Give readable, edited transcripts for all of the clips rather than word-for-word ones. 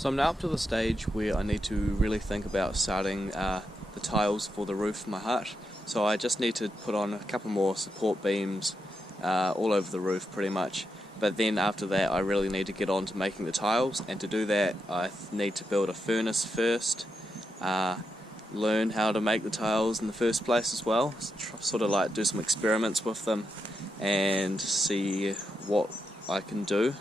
So I'm now up to the stage where I need to really think about starting the tiles for the roof of my hut. So I just need to put on a couple more support beams all over the roof pretty much. But then after that I really need to get on to making the tiles, and to do that I need to build a furnace first, learn how to make the tiles in the first place as well, sort of like do some experiments with them and see what I can do.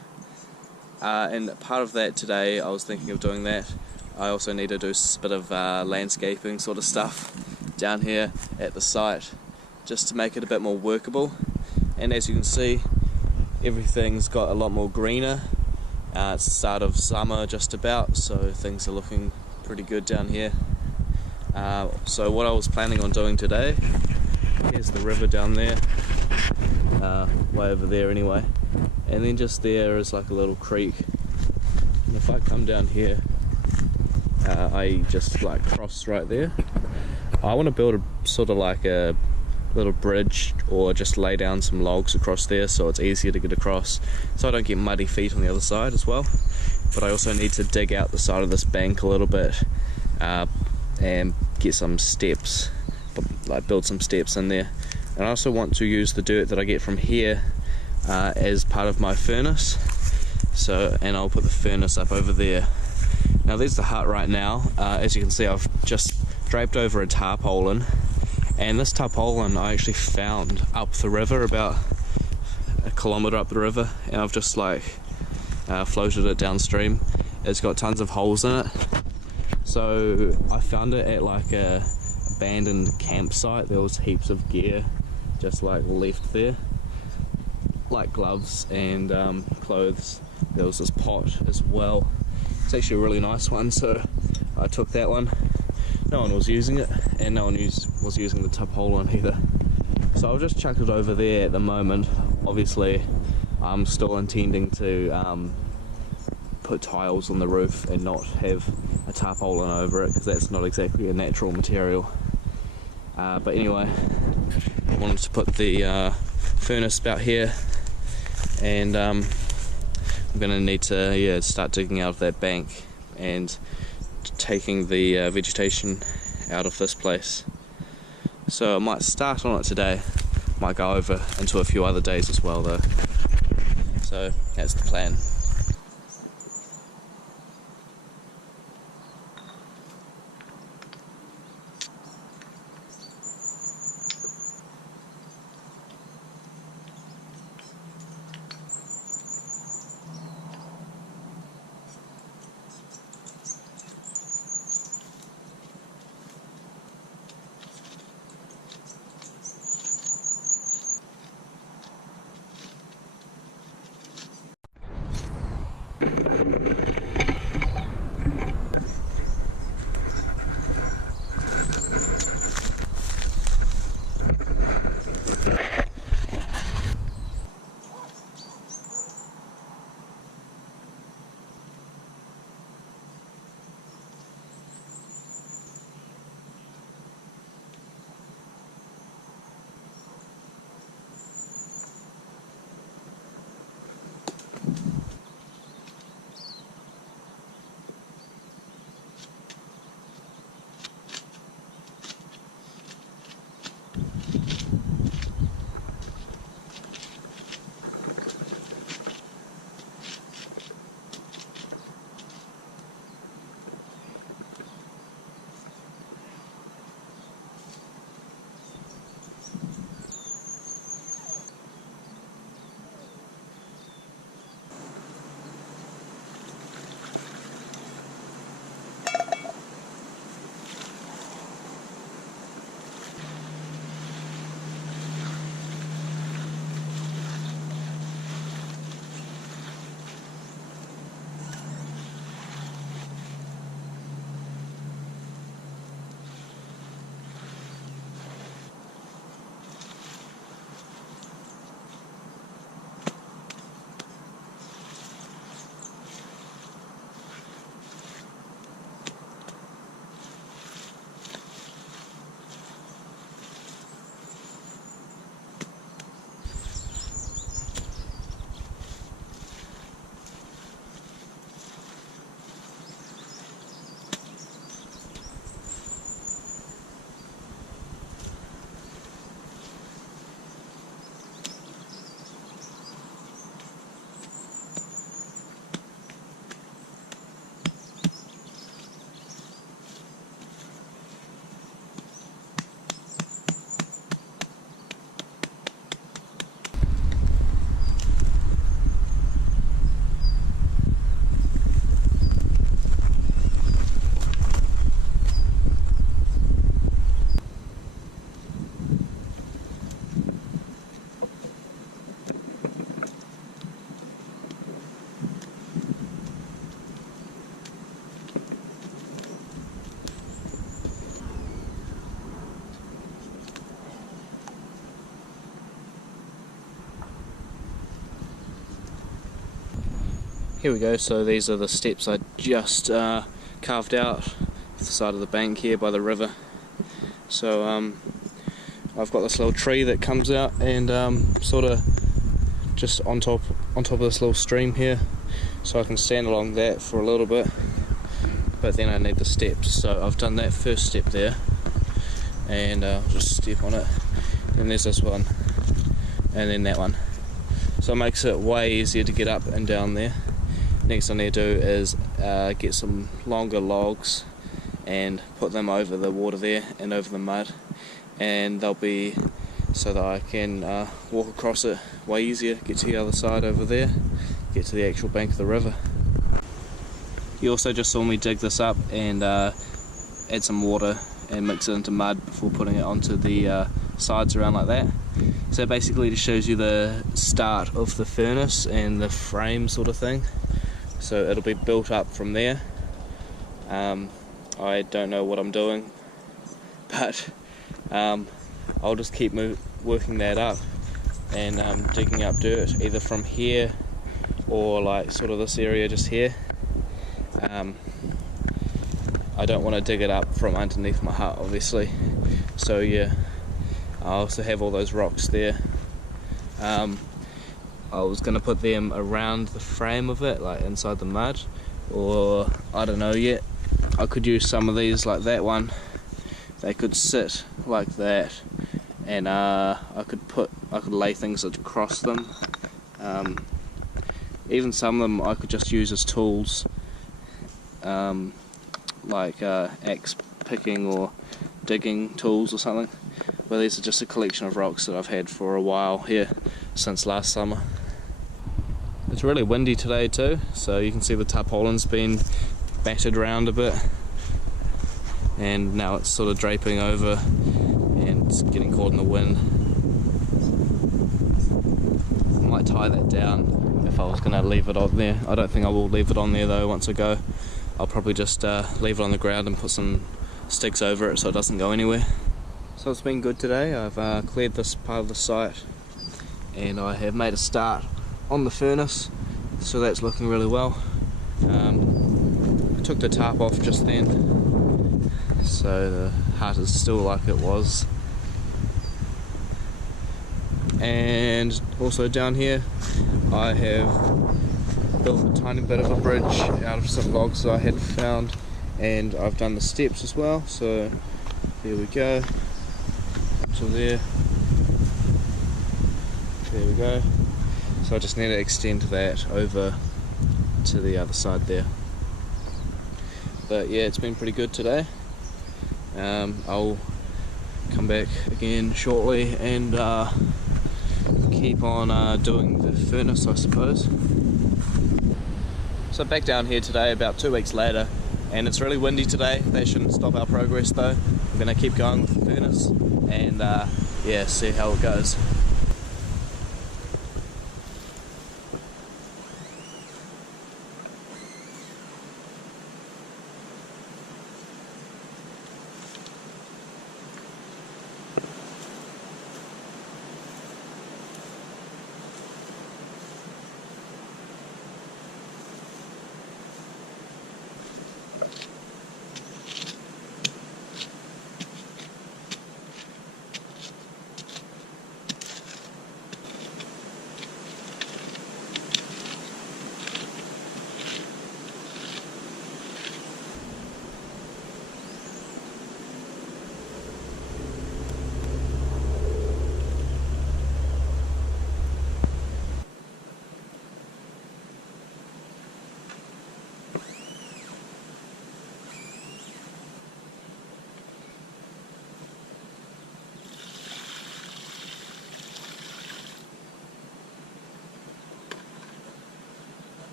And part of that today, I was thinking of doing that. I also need to do a bit of landscaping sort of stuff down here at the site, just to make it a bit more workable. And as you can see, everything's got a lot more greener. It's the start of summer just about, so things are looking pretty good down here. So what I was planning on doing today, here's the river down there, way over there anyway, and then just there is like a little creek, and if I come down here, I just like cross right there. I want to build a sort of like a little bridge, or just lay down some logs across there so it's easier to get across, so I don't get muddy feet on the other side as well. But I also need to dig out the side of this bank a little bit and get some steps, like build some steps in there. And I also want to use the dirt that I get from here as part of my furnace. So, and I'll put the furnace up over there. Now there's the hut right now. As you can see, I've just draped over a tarpaulin, and this tarpaulin I actually found up the river, about a kilometre up the river, and I've just like floated it downstream. It's got tons of holes in it. So I found it at like a abandoned campsite. There was heaps of gear just like left there, like gloves and clothes. There was this pot as well. It's actually a really nice one, so I took that one. No one was using it, and no one was using the tarpaulin either. So I'll just chuck it over there at the moment. Obviously I'm still intending to put tiles on the roof and not have a tarpaulin over it, because that's not exactly a natural material. But anyway, I wanted to put the furnace about here, and I'm going to need to start digging out of that bank and taking the vegetation out of this place. So I might start on it today, might go over into a few other days as well though. So that's the plan. Here we go, so these are the steps I just carved out the side of the bank here by the river. So I've got this little tree that comes out and sort of just on top of this little stream here, so I can stand along that for a little bit, but then I need the steps. So I've done that first step there, and I'll just step on it. Then there's this one, and then that one. So it makes it way easier to get up and down there. Next I need to do is get some longer logs and put them over the water there and over the mud, and they'll be so that I can walk across it way easier, get to the other side over there, get to the actual bank of the river. You also just saw me dig this up and add some water and mix it into mud before putting it onto the sides around like that. So basically just shows you the start of the furnace and the frame sort of thing. So it'll be built up from there. I don't know what I'm doing, but I'll just keep working that up and digging up dirt either from here or like sort of this area just here. I don't want to dig it up from underneath my hut obviously, so yeah, I also have all those rocks there. I was going to put them around the frame of it, like inside the mud, or I don't know yet. I could use some of these like that one. They could sit like that, and I could lay things across them. Even some of them I could just use as tools, like axe picking or digging tools or something. But these are just a collection of rocks that I've had for a while here, since last summer. It's really windy today too, so you can see the tarpaulin's been battered around a bit, and now it's sort of draping over and it's getting caught in the wind. I might tie that down if I was going to leave it on there. I don't think I will leave it on there though once I go. I'll probably just leave it on the ground and put some sticks over it so it doesn't go anywhere. So it's been good today. I've cleared this part of the site and I have made a start on the furnace, so that's looking really well. I took the tarp off just then, so the hut is still like it was. And also down here I have built a tiny bit of a bridge out of some logs that I had found, and I've done the steps as well, so there we go, to there we go. So I just need to extend that over to the other side there. But yeah, it's been pretty good today. I'll come back again shortly and keep on doing the furnace, I suppose. So back down here today, about 2 weeks later, and it's really windy today. That shouldn't stop our progress though. I'm going to keep going with the furnace and yeah, see how it goes.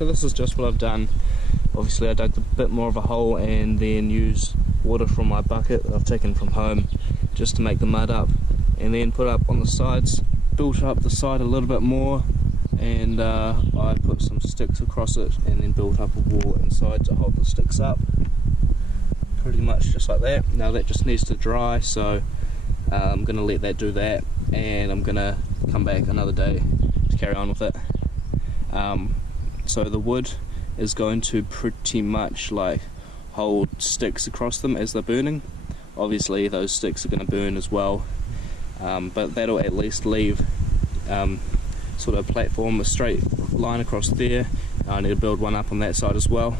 So this is just what I've done. Obviously I dug a bit more of a hole and then used water from my bucket that I've taken from home just to make the mud up, and then put up on the sides, built up the side a little bit more, and I put some sticks across it and then built up a wall inside to hold the sticks up. Pretty much just like that. Now that just needs to dry, so I'm going to let that do that, and I'm going to come back another day to carry on with it. So the wood is going to pretty much like hold sticks across them as they're burning. Obviously those sticks are going to burn as well, but that'll at least leave sort of a platform, a straight line across there. I need to build one up on that side as well,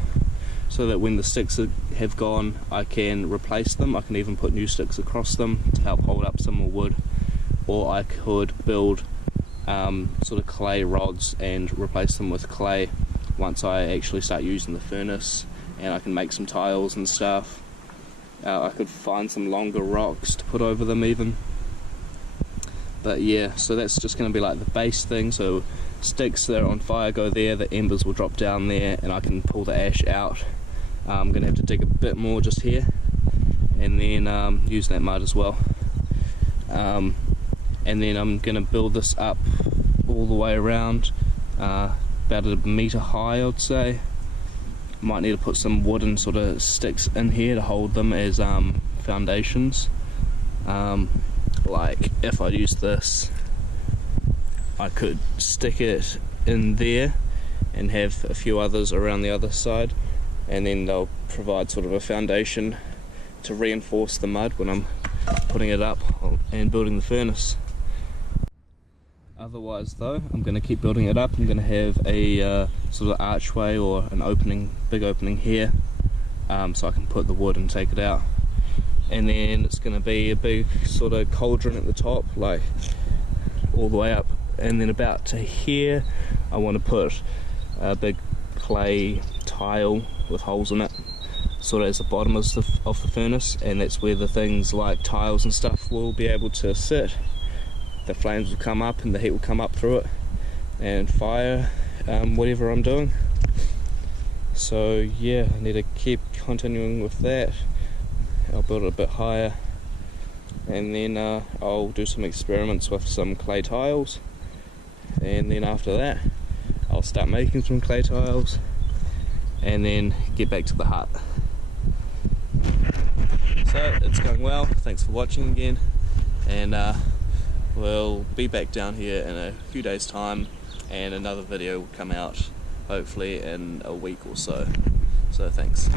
so that when the sticks have gone I can replace them. I can even put new sticks across them to help hold up some more wood, or I could build sort of clay rods and replace them with clay once I actually start using the furnace, and I can make some tiles and stuff. I could find some longer rocks to put over them even. But yeah, so that's just going to be like the base thing. So sticks that are on fire go there, the embers will drop down there, and I can pull the ash out. I'm going to have to dig a bit more just here, and then use that mud as well. And then I'm going to build this up all the way around, about a metre high I'd say. Might need to put some wooden sort of sticks in here to hold them as foundations. Like if I use this, I could stick it in there and have a few others around the other side, and then they'll provide sort of a foundation to reinforce the mud when I'm putting it up and building the furnace. Otherwise though, I'm going to keep building it up. I'm going to have a sort of archway or an opening, big opening here, so I can put the wood and take it out. And then it's going to be a big sort of cauldron at the top, like all the way up. And then about to here, I want to put a big clay tile with holes in it, sort of as the bottom of the furnace, and that's where the things like tiles and stuff will be able to sit. The flames will come up and the heat will come up through it and fire whatever I'm doing. So yeah, I need to keep continuing with that. I'll build it a bit higher, and then I'll do some experiments with some clay tiles, and then after that I'll start making some clay tiles and then get back to the hut. So it's going well, thanks for watching again, and we'll be back down here in a few days time, and another video will come out hopefully in a week or so. So thanks.